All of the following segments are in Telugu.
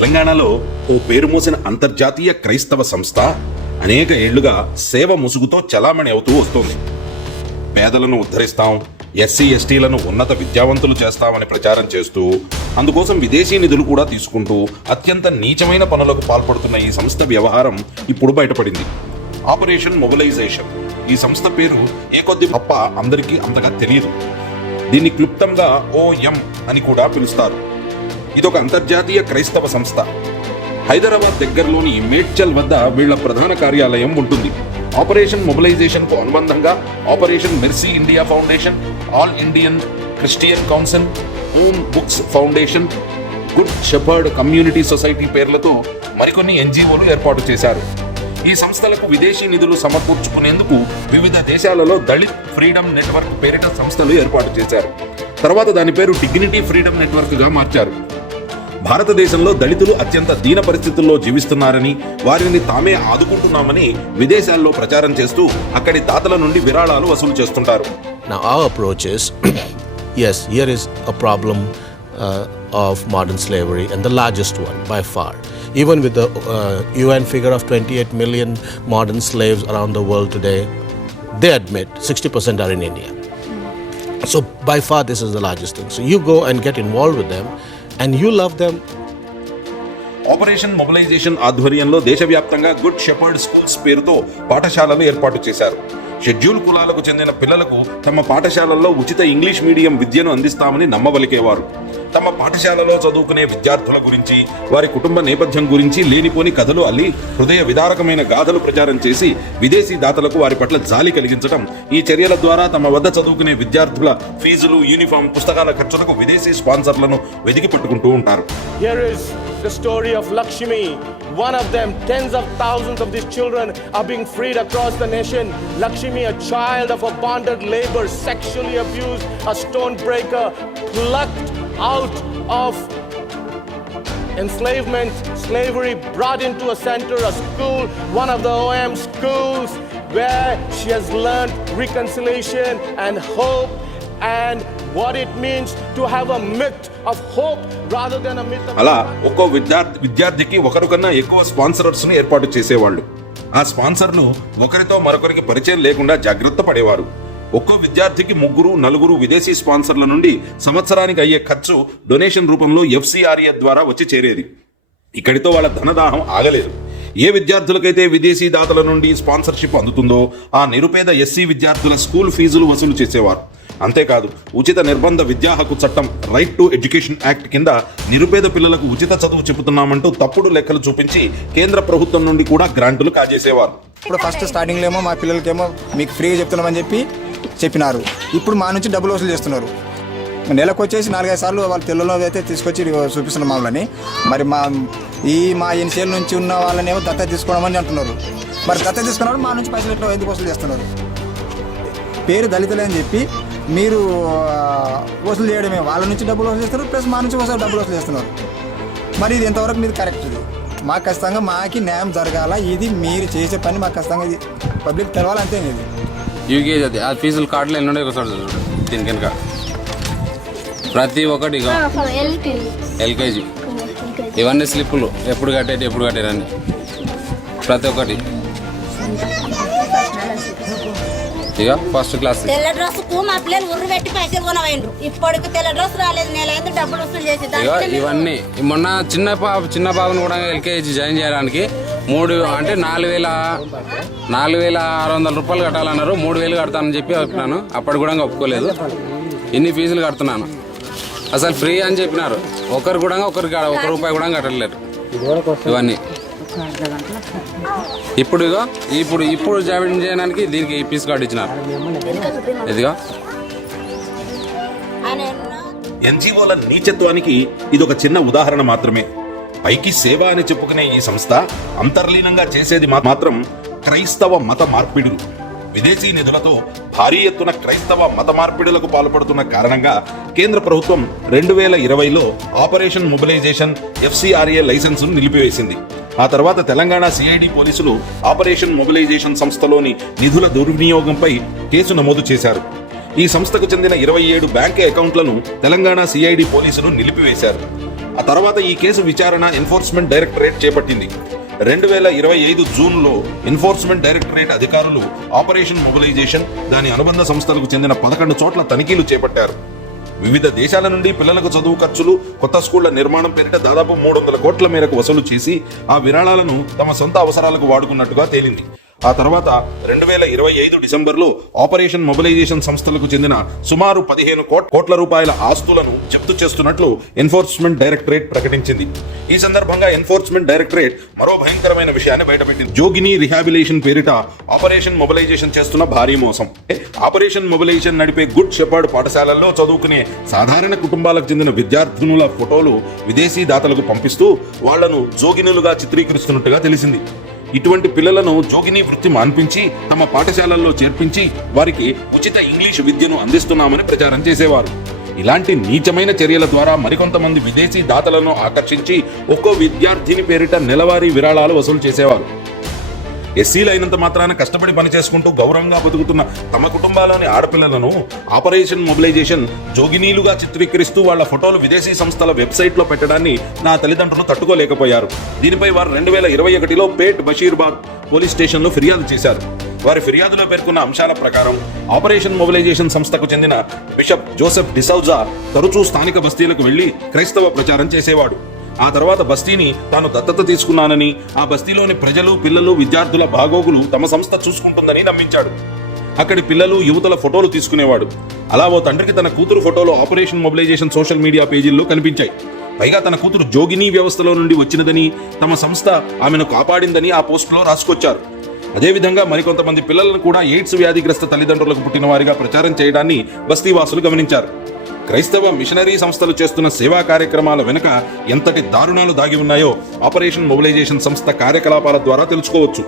తెలంగాణలో ఓ పేరు మోసిన అంతర్జాతీయ క్రైస్తవ సంస్థ అనేక ఏళ్లుగా సేవ ముసుగుతో చలామణి అవుతూ వస్తోంది. పేదలను ఉద్ధరిస్తాం, ఎస్సీ ఎస్టీలను ఉన్నత విద్యావంతులు చేస్తామని ప్రచారం చేస్తూ అందుకోసం విదేశీ నిధులు కూడా తీసుకుంటూ అత్యంత నీచమైన పనులకు పాల్పడుతున్న ఈ సంస్థ వ్యవహారం ఇప్పుడు బయటపడింది. Operation Mobilisation. ఈ సంస్థ పేరు ఏ కొద్ది తప్ప అందరికీ అంతగా తెలియదు. దీన్ని క్లుప్తంగా OM అని కూడా పిలుస్తారు. ఇదొక అంతర్జాతీయ క్రైస్తవ సంస్థ. హైదరాబాద్ దగ్గరలోని మేడ్చల్ వద్ద వీళ్ల ప్రధాన కార్యాలయం ఉంటుంది. ఆపరేషన్ మొబిలైజేషన్ కు అనుబంధంగా operation mercy India foundation, all Indian Christian council, home books foundation, good shepherd community society పేర్లతో మరికొన్ని NGOలు ఏర్పాటు చేశారు. ఈ సంస్థలకు విదేశీ నిధులు సమకూర్చుకునేందుకు వివిధ దేశాలలో దళిత్ ఫ్రీడమ్ నెట్వర్క్ పేరిట సంస్థలు ఏర్పాటు చేశారు. తర్వాత దాని పేరు డిగ్నిటీ ఫ్రీడమ్ నెట్వర్క్ గా మార్చారు. భారతదేశంలో దళితులు అత్యంత దీన పరిస్థితుల్లో జీవిస్తున్నారని, వారిని తామే ఆదుకుంటున్నామని విదేశాల్లో ప్రచారం చేస్తూ అక్కడి దాతల నుండి విరాళాలు వసూలు చేస్తుంటారు. Now our approach is yes, here is a problem of modern slavery, and the largest one by far. Even with the UN figure of 28 million modern slaves around the world today, they admit 60% are in India. So by far this is the largest thing. So you go and get involved with them and you love them. Operation Mobilisation ఆధ్వర్యంలో దేశవ్యాప్తంగా గుడ్ షెపర్డ్ స్కూల్స్ పేరుతో పాఠశాలలు ఏర్పాటు చేశారు. షెడ్యూల్ కులాలకు చెందిన పిల్లలకు తమ పాఠశాలల్లో ఉచిత ఇంగ్లీష్ మీడియం విద్యను అందిస్తామని నమ్మవలికేవారు. తమ పాఠశాలలో చదువుకునే విద్యార్థుల గురించి, వారి కుటుంబ నేపథ్యం గురించి లేనిపోని కథలు అల్లి హృదయ విదారకమైన గాథలు ప్రచారం చేసి విదేశీ దాతలకు వారి పట్ల జాలి కలిగించడం, ఈ చర్యల ద్వారా తమ వద్ద చదువుకునే విద్యార్థుల ఫీజులు, యూనిఫామ్, పుస్తకాల ఖర్చులకు విదేశీ స్పాన్సర్లను వెదికి పట్టుకుంటూ ఉంటారు. Here is the story of Lakshmi. One of them, tens of thousands of these children are being freed across the nation. Lakshmi, a child of a bonded labor, sexually abused, a stone breaker, plucked out of enslavement, slavery, brought into a center, a school, one of the OM schools, where she has learned reconciliation and hope and what it means to have a myth of hope rather than a myth of... అలా ఒక్కో విద్యార్థికి ఒకరు కన్నా ఎక్కువ స్పాన్సరర్స్ ను ఏర్పాటు చేసేవాళ్ళు. ఆ స్పాన్సర్లు ఒకరితో మరొకరికి పరిచయం లేకుండా జాగ్రత్త పడేవారు. ఒక్కో విద్యార్థికి 3-4 విదేశీ స్పాన్సర్ల నుండి సంవత్సరానికి అయ్యే ఖర్చు డొనేషన్ రూపంలో FCRA ద్వారా వచ్చి చేరేది. ఇక్కడితో వాళ్ళ ధనదాహం ఆగలేదు. ఏ విద్యార్థులకైతే విదేశీ దాతల నుండి స్పాన్సర్షిప్ అందుతుందో ఆ నిరుపేద SC విద్యార్థుల స్కూల్ ఫీజులు వసూలు చేసేవారు. అంతేకాదు, ఉచిత నిర్బంధ విద్యా హక్కు చట్టం, రైట్ టు ఎడ్యుకేషన్ యాక్ట్ కింద నిరుపేద పిల్లలకు ఉచిత చదువు చెబుతున్నామంటూ తప్పుడు లెక్కలు చూపించి కేంద్ర ప్రభుత్వం నుండి కూడా గ్రాంటులు కాజేసేవారు. ఇప్పుడు ఫస్ట్ స్టార్టింగ్లో ఏమో మా పిల్లలకేమో మీకు ఫ్రీగా చెప్తున్నామని చెప్పినారు. ఇప్పుడు మా నుంచి డబ్బులు వసూలు చేస్తున్నారు. నెలకు వచ్చేసి 4-5 సార్లు వాళ్ళు తెల్లలో అయితే తీసుకొచ్చి చూపిస్తున్నారు మామూలని. మరి మా ఎన్సీఎల నుంచి ఉన్న వాళ్ళని ఏమో దత్తత తీసుకోవడమని అంటున్నారు. మరి దత్తత తీసుకున్నారు, మా నుంచి పైసలు ఎట్లా ఎందుకు వసూలు చేస్తున్నారు? పేరు దళితులే అని చెప్పి మీరు వసూలు చేయడమే, వాళ్ళ నుంచి డబ్బులు వసూలు చేస్తున్నారు, ప్లస్ మా నుంచి డబ్బులు వసూలు చేస్తున్నారు. మరి ఇది ఎంతవరకు మీరు కరెక్ట్? ఇది మాకు ఖచ్చితంగా మాకి న్యాయం జరగాల. ఇది మీరు చేసే పని మాకు ఖచ్చితంగా ఇది పబ్లిక్ తెలవాలి, అంతే. ఇది యూకేజీ అది ఆ ఫీజులు కార్డులు ఎన్నుండే ఒకసారి దీని కనుక ప్రతి ఒక్కటి LKG ఇవన్నీ స్లిప్పులు ఎప్పుడు కట్టేరని ప్రతి ఒక్కటి. ఇక ఫస్ట్ క్లాస్ తెల్ల డ్రెస్కు మా పిల్లలు ఉర్రు పెట్టి పైసలు కొనవేండ్రు. ఇప్పటికి తెల్ల డ్రెస్ రాలేదు, నెలైంది డబ్బులు వసూలు చేసి. ఇవన్నీ మొన్న చిన్న బాబుని కూడా LKG జాయిన్ చేయడానికి 4,600 రూపాయలు కట్టాలన్నారు. 3,000 కడతానని చెప్పినాను. అప్పటి కూడా ఒప్పుకోలేదు. ఇన్ని ఫీజులు కడుతున్నాను. అసలు ఫ్రీ అని చెప్పినారు. ఒకరు కూడా ఒక్క రూపాయి కూడా కట్టలేరు. ఇవన్నీ ఇప్పుడు జాయిన్ చేయడానికి దీనికి పీస్ కార్డు ఇచ్చినారు. ఇదిగా NGOల నీచత్వానికి ఇదొక చిన్న ఉదాహరణ మాత్రమే. పైకి సేవ అని చెప్పుకునే ఈ సంస్థ అంతర్లీనంగా చేసేది మాత్రం క్రైస్తవ మత మార్పిడులు. విదేశీ నిధులతో భారీ ఎత్తున క్రైస్తవ మత మార్పిడులకు పాల్పడుతున్న కారణంగా కేంద్ర ప్రభుత్వం 2020లో ఆపరేషన్ మొబిలైజేషన్ FCRA లైసెన్సును నిలిపివేసింది. ఆ తర్వాత తెలంగాణ CID పోలీసులు ఆపరేషన్ మొబిలైజేషన్ సంస్థలోని నిధుల దుర్వినియోగంపై కేసు నమోదు చేశారు. ఈ సంస్థకు చెందిన 27 బ్యాంక్ అకౌంట్లను తెలంగాణ CID పోలీసులు నిలిపివేశారు. ఆ తర్వాత ఈ కేసు విచారణ ఎన్ఫోర్స్మెంట్ డైరెక్టరేట్ చేపట్టింది. 2025 జూన్లో ఎన్ఫోర్స్మెంట్ డైరెక్టరేట్ అధికారులు ఆపరేషన్ మొబిలైజేషన్, దాని అనుబంధ సంస్థలకు చెందిన 11 చోట్ల తనిఖీలు చేపట్టారు. వివిధ దేశాల నుండి పిల్లలకు చదువు ఖర్చులు, కొత్త స్కూళ్ల నిర్మాణం పేరిట దాదాపు 300 కోట్ల మేరకు వసూలు చేసి ఆ విరాళాలను తమ సొంత అవసరాలకు వాడుకున్నట్టుగా తేలింది. ఆ తర్వాత 2025 డిసెంబర్లో ఆపరేషన్ మొబిలైజేషన్ సంస్థలకు చెందిన సుమారు 15 కోట్ల రూపాయల ఆస్తులను జప్తు చేస్తున్నట్లు ఎన్ఫోర్స్మెంట్ డైరెక్టరేట్ ప్రకటించింది. ఈ సందర్భంగా ఎన్ఫోర్స్మెంట్ డైరెక్టరేట్ మరో భయంకరమైన విషయాన్ని బయటపెట్టింది. జోగిని రిహాబిలేషన్ పేరిట ఆపరేషన్ మొబిలైజేషన్ చేస్తున్న భారీ మోసం. ఆపరేషన్ మొబిలైజేషన్ నడిపే గుడ్ షెపర్డ్ పాఠశాలల్లో చదువుకునే సాధారణ కుటుంబాలకు చెందిన విద్యార్థినుల ఫోటోలు విదేశీ దాతలకు పంపిస్తూ వాళ్లను జోగినులుగా చిత్రీకరిస్తున్నట్టుగా తెలిసింది. ఇటువంటి పిల్లలను జోగిని వృత్తి మాన్పించి తమ పాఠశాలల్లో చేర్పించి వారికి ఉచిత ఇంగ్లీష్ విద్యను అందిస్తున్నామని ప్రచారం చేసేవారు. ఇలాంటి నీచమైన చర్యల ద్వారా మరికొంతమంది విదేశీ దాతలను ఆకర్షించి ఒక్కో విద్యార్థిని పేరిట నెలవారీ విరాళాలు వసూలు చేసేవారు. ఎస్సీలు అయినంత మాత్రాన కష్టపడి పనిచేసుకుంటూ గౌరవంగా బతుకుతున్న తమ కుటుంబాల్లోని ఆడపిల్లలను ఆపరేషన్ మొబిలైజేషన్ జోగినీలుగా చిత్రీకరిస్తూ వాళ్ల ఫోటోలు విదేశీ సంస్థల వెబ్సైట్లో పెట్టడాన్ని నా తల్లిదండ్రులు తట్టుకోలేకపోయారు. దీనిపై వారు 2021లో పేట్ బషీర్బాద్ పోలీస్ స్టేషన్లో ఫిర్యాదు చేశారు. వారి ఫిర్యాదులో పేర్కొన్న అంశాల ప్రకారం ఆపరేషన్ మొబిలైజేషన్ సంస్థకు చెందిన బిషప్ జోసెఫ్ డిసౌజా తరచూ స్థానిక బస్తీలకు వెళ్లి క్రైస్తవ ప్రచారం చేసేవాడు. ఆ తర్వాత బస్తీని తాను దత్తత తీసుకున్నానని, ఆ బస్తీలోని ప్రజలు, పిల్లలు, విద్యార్థుల బాగోగులు తమ సంస్థ చూసుకుంటుందని నమ్మించాడు. అక్కడి పిల్లలు, యువతుల ఫోటోలు తీసుకునేవాడు. అలా ఓ తండ్రికి తన కూతురు ఫోటోలు ఆపరేషన్ మొబిలైజేషన్ సోషల్ మీడియా పేజీల్లో కనిపించాయి. పైగా తన కూతురు జోగిని వ్యవస్థలో నుండి వచ్చినదని, తమ సంస్థ ఆమెను కాపాడిందని ఆ పోస్టులో రాసుకొచ్చారు. అదేవిధంగా మరికొంతమంది పిల్లలను కూడా ఎయిడ్స్ వ్యాధిగ్రస్త తల్లిదండ్రులకు పుట్టిన వారిగా ప్రచారం చేయడాన్ని బస్తీవాసులు గమనించారు. క్రైస్తవ మిషనరీ సంస్థలు చేస్తున్న సేవా కార్యక్రమాల వెనుక ఎంతటి దారుణాలు దాగి ఉన్నాయో ఆపరేషన్ మొబిలైజేషన్ సంస్థ కార్యకలాపాల ద్వారా తెలుసుకోవచ్చు.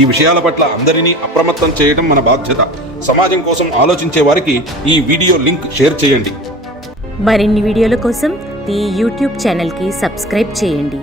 ఈ విషయాల పట్ల అందరినీ అప్రమత్తం చేయడం మన బాధ్యత. సమాజం కోసం ఆలోచించే వారికి ఈ వీడియో లింక్ షేర్ చేయండి. మరిన్ని వీడియోల కోసం ఈ యూట్యూబ్ ఛానల్కి సబ్స్క్రైబ్ చేయండి.